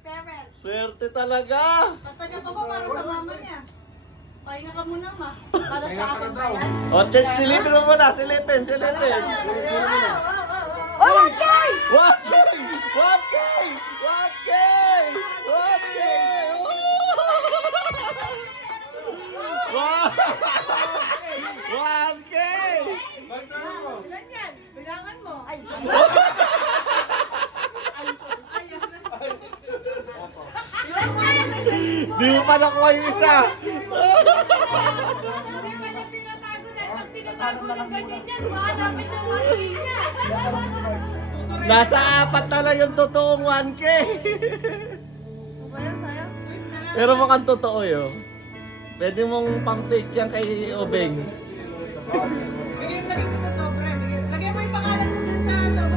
parents. Swerte talaga. Patagal pa ba para sa mama niya? Pahinga ka muna, ma. Para sa akin ba yan? O, check, silipin mo muna. Silipin. Oh, 1K! 1K! 1K! 1K! 1K! Wow! 1K! Ilan yan? Bilangan mo. Ay, Di mo pa nakuha yung isa. hindi pa niya pinatago dahil pag pinatago ng ganyan yan, mahanapin ng 1K niya. Nasa 4 na lang yung totoong 1K. Ano ba yan, sayang? Pero mukhang totoo yun. Pwede mong pang-fake yan kay Obeng.